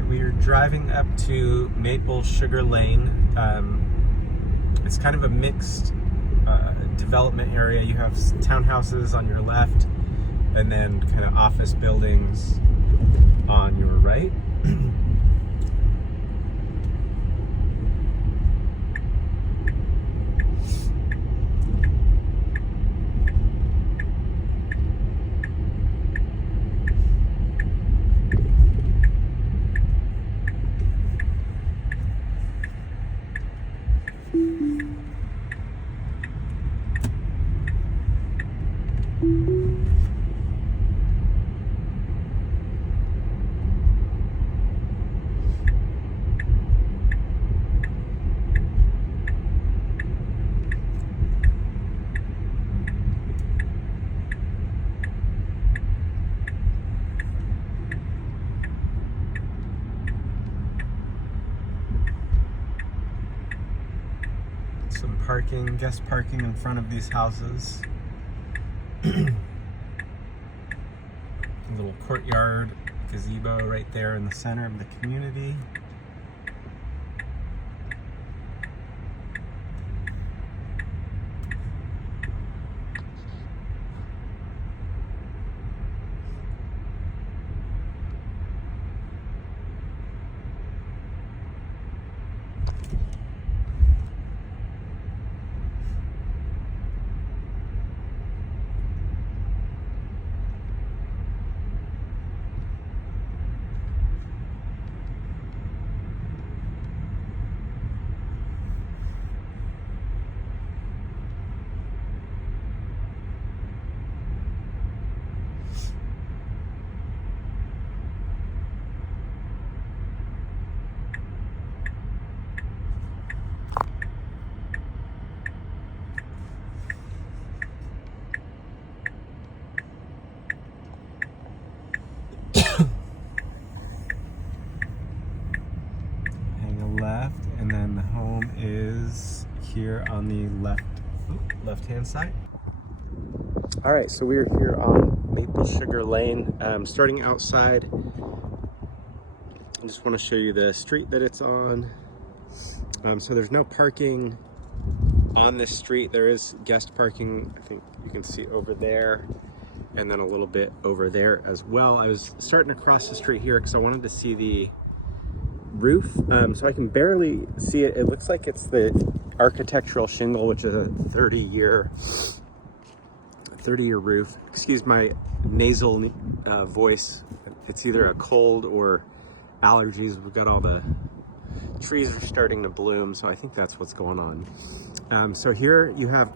right, we are driving up to Maple Sugar Lane. It's kind of a mixed development area. You have townhouses on your left and then kind of office buildings on your right. Some parking, guest parking in front of these houses. A little courtyard gazebo right there in the center of the community. Hang a left, and then the home is here on the left-hand side. All right, so we're here on Maple Sugar Lane. Starting outside, I just want to show you the street that it's on. So there's no parking on this street. There is guest parking, I think you can see over there, and then a little bit over there as well. I was starting to cross the street here because I wanted to see the roof. So I can barely see it. It looks like it's the architectural shingle, which is a 30-year roof. Excuse my nasal voice. It's either a cold or allergies. We've got all the trees are starting to bloom, so I think that's what's going on. So here you have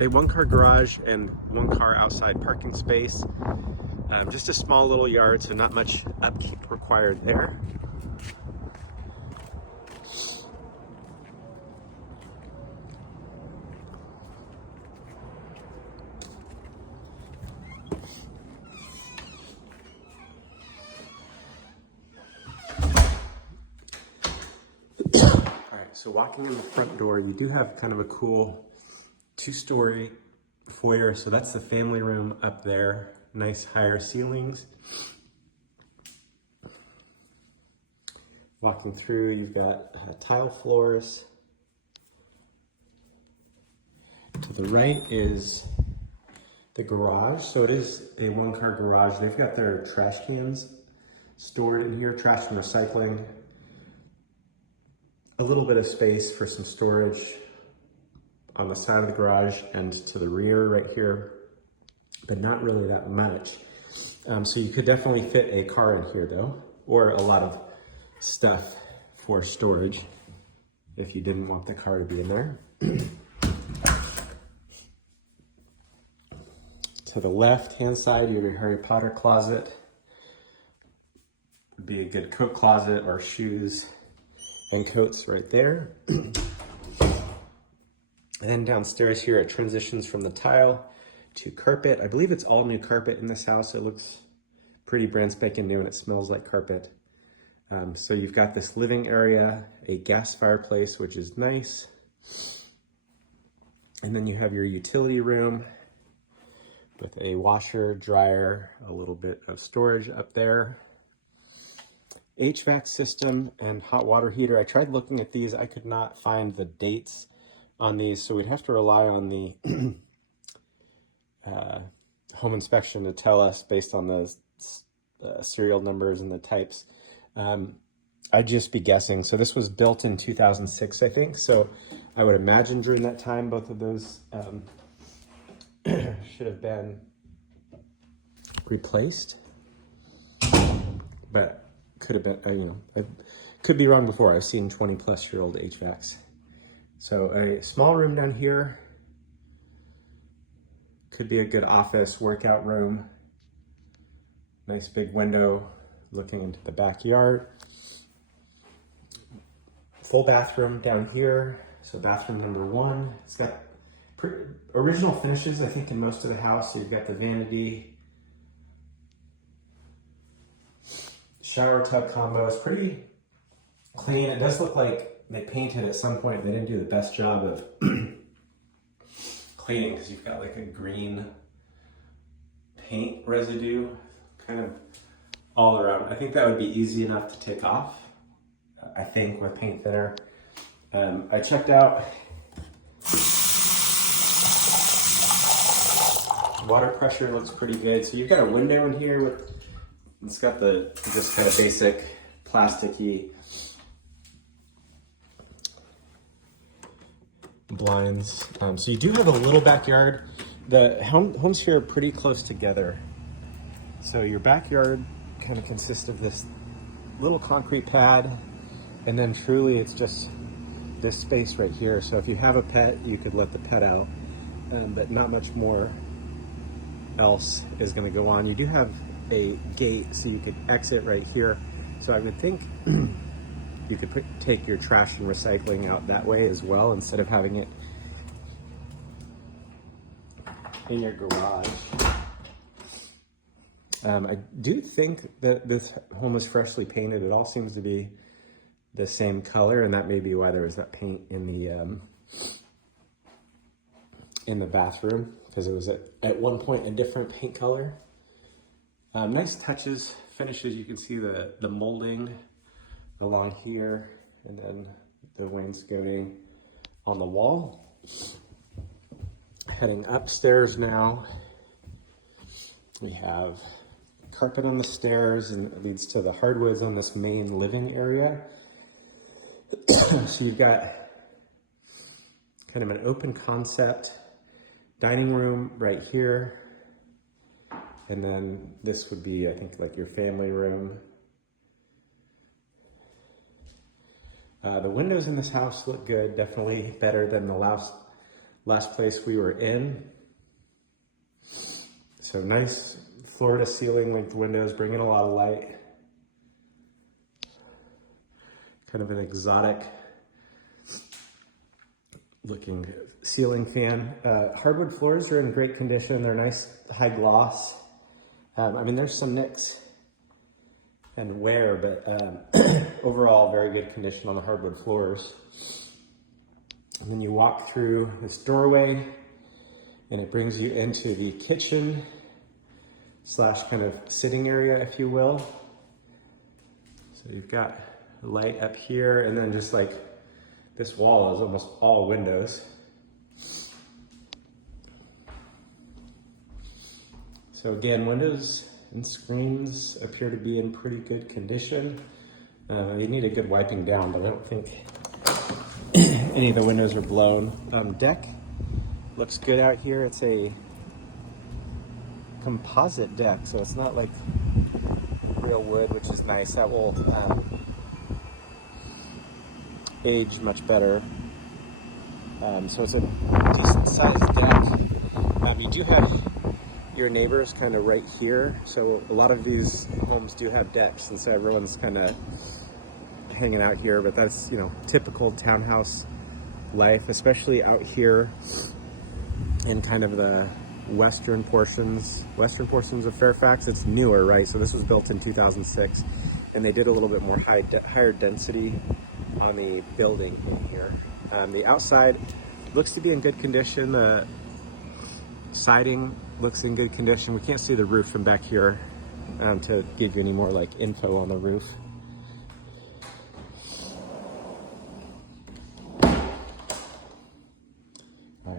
a one-car garage and one-car outside parking space. Just a small little yard, so not much upkeep required there. So walking in the front door, you do have kind of a cool two-story foyer. So that's the family room up there. Nice higher ceilings. Walking through, you've got tile floors. To the right is the garage. So it is a one-car garage. They've got their trash cans stored in here, trash and recycling. A little bit of space for some storage on the side of the garage and to the rear right here, but not really that much. So you could definitely fit a car in here though, or a lot of stuff for storage if you didn't want the car to be in there. To the left-hand side, you have your Harry Potter closet. Would be a good coat closet or shoes and coats right there. And then downstairs here, it transitions from the tile to carpet. I believe it's all new carpet in this house. It looks pretty brand spanking new and it smells like carpet. So you've got this living area, a gas fireplace, which is nice. And then you have your utility room with a washer, dryer, a little bit of storage up there. HVAC system and hot water heater. I tried looking at these. I could not find the dates on these, so we'd have to rely on the home inspection to tell us based on the serial numbers and the types. I'd just be guessing. So this was built in 2006, I think. So I would imagine during that time, both of those should have been replaced, but could have been, I could be wrong before. I've seen 20-plus-year-old HVACs. So a small room down here could be a good office, workout room. Nice big window looking into the backyard. Full bathroom down here. So bathroom number 1. It's got original finishes, I think, in most of the house. So you've got the vanity, shower tub combo. It's pretty clean. It does look like they painted at some point. They didn't do the best job of cleaning because you've got like a green paint residue kind of all around. I think that would be easy enough to take off, I think, with paint thinner. I checked out water pressure, looks pretty good. So you've got a window in here with, it's got the just kind of basic plasticky blinds. So you do have a little backyard. The homes here are pretty close together. So your backyard kind of consists of this little concrete pad, and then truly it's just this space right here. So if you have a pet, you could let the pet out, but not much more else is going to go on. You do have a gate, so you could exit right here. So I would think you could take your trash and recycling out that way as well, instead of having it in your garage. I do think that this home is freshly painted. It all seems to be the same color, and that may be why there was that paint in the bathroom, because it was at one point a different paint color. Nice touches, finishes. You can see the molding along here, and then the wainscoting on the wall. Heading upstairs now, we have carpet on the stairs, and it leads to the hardwoods on this main living area. So you've got kind of an open concept dining room right here. And then this would be, I think, like your family room. The windows in this house look good, definitely better than the last place we were in. So nice floor to ceiling length windows, bringing a lot of light. Kind of an exotic looking ceiling fan. Hardwood floors are in great condition. They're nice high gloss. I mean, there's some nicks and wear, but overall very good condition on the hardwood floors. And then you walk through this doorway, and it brings you into the kitchen slash kind of sitting area, if you will. So you've got a light up here, and then just like this wall is almost all windows. So again, windows and screens appear to be in pretty good condition. You need a good wiping down, but I don't think any of the windows are blown. Deck looks good out here. It's a composite deck, so it's not like real wood, which is nice. That will age much better. So it's a decent sized deck. You do have your neighbors kind of right here. So a lot of these homes do have decks, and so everyone's kind of hanging out here, but that's, typical townhouse life, especially out here in kind of the western portions of Fairfax. It's newer, right? So this was built in 2006, and they did a little bit more higher density on the building in here. The outside looks to be in good condition. The siding looks in good condition. We can't see the roof from back here to give you any more like info on the roof.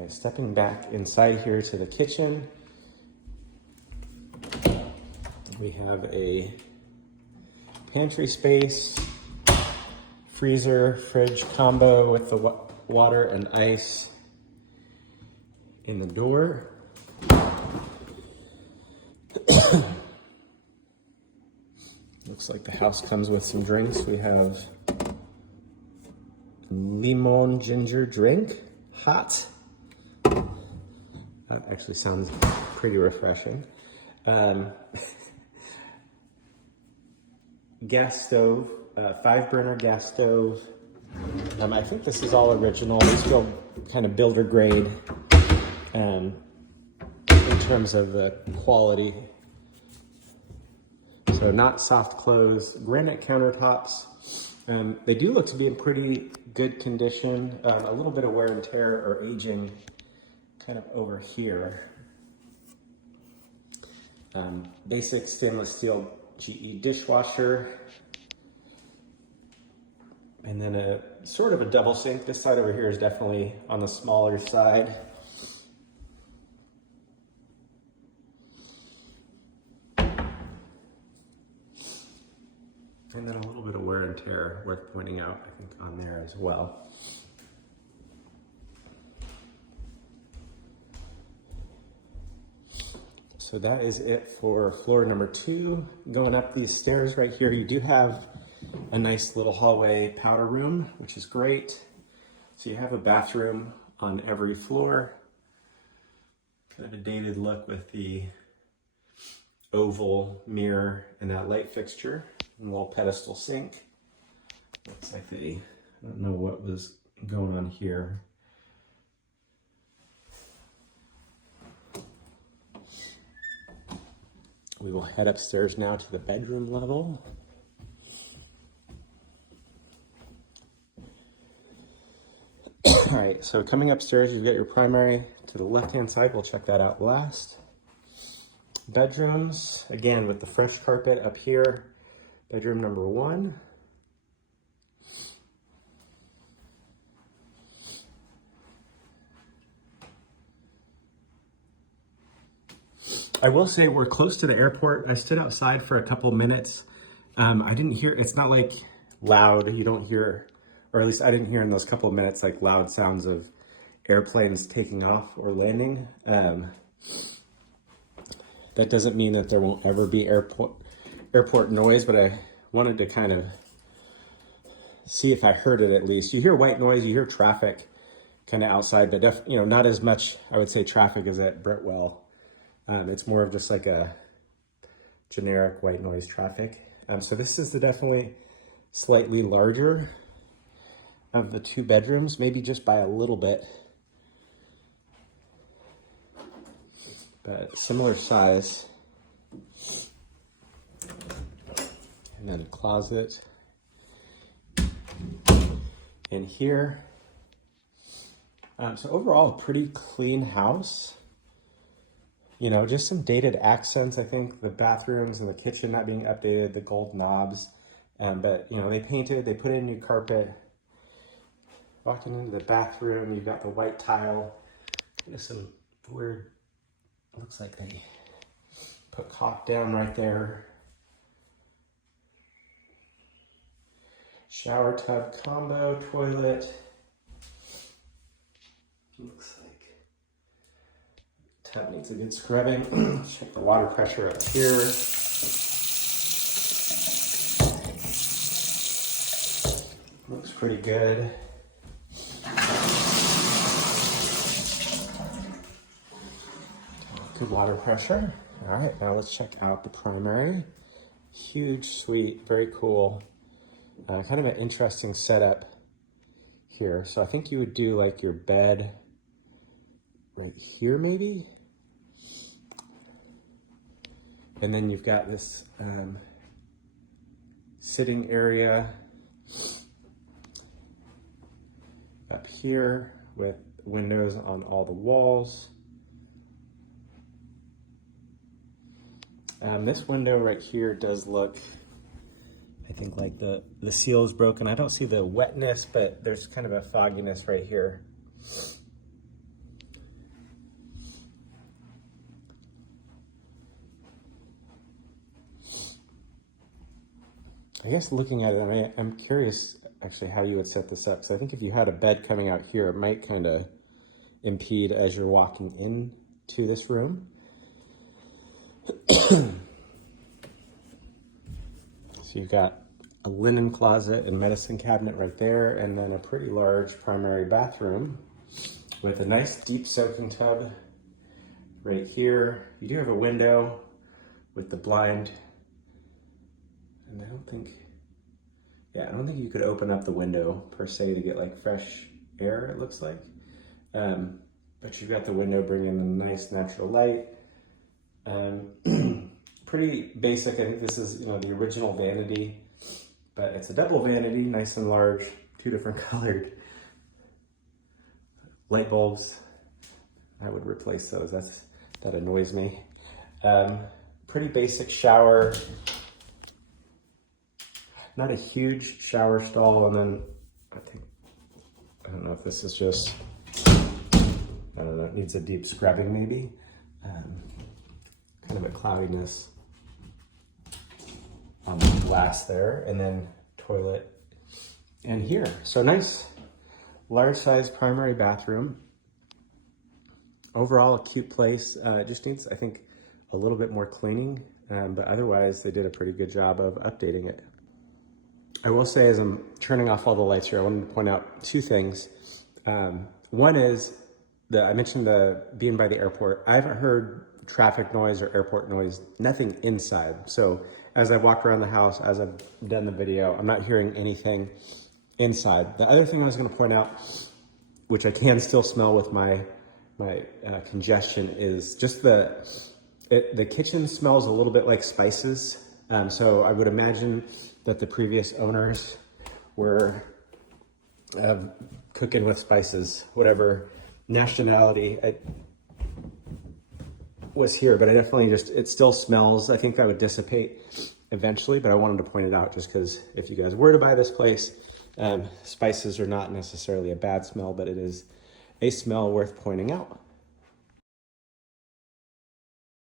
right, stepping back inside here to the kitchen, we have a pantry space, freezer, fridge combo with the water and ice in the door. Looks like the house comes with some drinks. We have lemon ginger drink, hot. That actually sounds pretty refreshing. Gas stove, 5-burner gas stove. I think this is all original. These feel kind of builder grade in terms of the quality. So not soft close, granite countertops. They do look to be in pretty good condition. A little bit of wear and tear or aging kind of over here. Basic stainless steel GE dishwasher. And then a sort of a double sink. This side over here is definitely on the smaller side. And then a little bit of wear and tear worth pointing out, I think, on there as well. So that is it for floor number 2. Going up these stairs right here, you do have a nice little hallway powder room, which is great. So you have a bathroom on every floor. Kind of a dated look with the oval mirror and that light fixture. And a little pedestal sink. Looks like I don't know what was going on here. We will head upstairs now to the bedroom level. All right, so coming upstairs, you've got your primary to the left-hand side. We'll check that out last. Bedrooms, again, with the French carpet up here. Bedroom number 1. I will say we're close to the airport. I stood outside for a couple minutes. I didn't hear, it's not like loud, you don't hear, or at least I didn't hear in those couple of minutes like loud sounds of airplanes taking off or landing. That doesn't mean that there won't ever be airport noise, but I wanted to kind of see if I heard it at least. You hear white noise, you hear traffic kind of outside, but not as much, I would say, traffic as at Britwell. It's more of just like a generic white noise traffic. So this is definitely slightly larger of the 2 bedrooms, maybe just by a little bit, but similar size. And then a closet in here. So overall, a pretty clean house. You know, just some dated accents. I think the bathrooms and the kitchen not being updated, the gold knobs. But, you know, they painted, they put in new carpet. Walking into the bathroom, you've got the white tile. There's some weird, looks like they put caulk down right there. Shower tub combo toilet. Looks like tub needs a good scrubbing. Check the water pressure up here. Looks pretty good. Good water pressure. All right, now let's check out the primary. Huge suite, very cool. Kind of an interesting setup here. So I think you would do like your bed right here maybe. And then you've got this sitting area up here with windows on all the walls. This window right here does look, I think, like the seal is broken. I don't see the wetness, but there's kind of a fogginess right here. I guess looking at it, I'm curious actually how you would set this up. So I think if you had a bed coming out here, it might kind of impede as you're walking into this room. So you've got a linen closet and medicine cabinet right there, and then a pretty large primary bathroom with a nice deep soaking tub right here. You do have a window with the blind, and I don't think you could open up the window per se to get like fresh air, it looks like. But you've got the window bringing in a nice natural light. Pretty basic. I think this is, the original vanity, but it's a double vanity, nice and large, 2 different colored light bulbs. I would replace those. That annoys me. Pretty basic shower. Not a huge shower stall, and then I don't know if this is just, I don't know, it needs a deep scrubbing maybe. Kind of a cloudiness on the glass there, and then toilet and here. So nice, large size primary bathroom. Overall, a cute place. It just needs, I think, a little bit more cleaning, but otherwise they did a pretty good job of updating it. I will say, as I'm turning off all the lights here, I wanted to point out 2 things. One is I mentioned the being by the airport. I haven't heard traffic noise or airport noise, nothing inside. So as I walk around the house, as I've done the video, I'm not hearing anything inside. The other thing I was going to point out, which I can still smell with my congestion, is just the kitchen smells a little bit like spices. So I would imagine that the previous owners were cooking with spices, whatever nationality was here, but I definitely it still smells. I think that would dissipate eventually, but I wanted to point it out just because if you guys were to buy this place, spices are not necessarily a bad smell, but it is a smell worth pointing out.